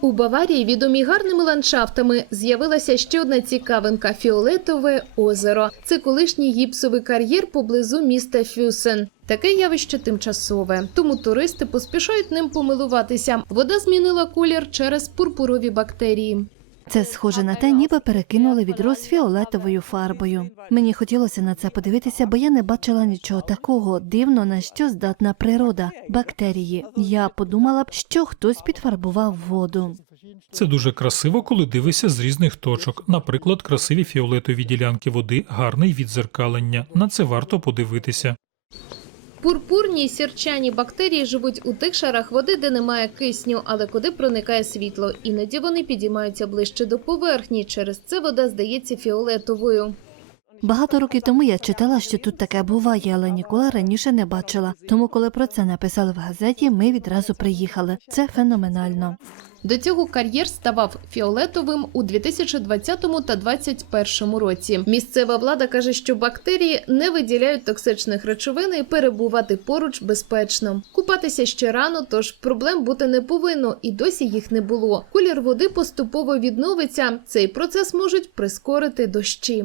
У Баварії, відомі гарними ландшафтами, з'явилася ще одна цікавинка фіолетове озеро. Це колишній гіпсовий кар'єр поблизу міста Фюсен. Таке явище тимчасове, тому туристи поспішають ним помилуватися. Вода змінила колір через пурпурові бактерії. Це схоже на те, ніби перекинули відро з фіолетовою фарбою. Мені хотілося на це подивитися, бо я не бачила нічого такого дивно, на що здатна природа бактерії. Я подумала б, що хтось підфарбував воду. Це дуже красиво, коли дивишся з різних точок. Наприклад, красиві фіолетові ділянки води, гарне відзеркалення. На це варто подивитися. Пурпурні сірчані бактерії живуть у тих шарах води, де немає кисню, але куди проникає світло. Іноді вони підіймаються ближче до поверхні. Через це вода здається фіолетовою. Багато років тому я читала, що тут таке буває, але ніколи раніше не бачила. Тому, коли про це написали в газеті, ми відразу приїхали. Це феноменально. До цього кар'єр ставав фіолетовим у 2020 та 2021 році. Місцева влада каже, що бактерії не виділяють токсичних речовин і перебувати поруч безпечно. Купатися ще рано, тож проблем бути не повинно, і досі їх не було. Колір води поступово відновиться. Цей процес можуть прискорити дощі.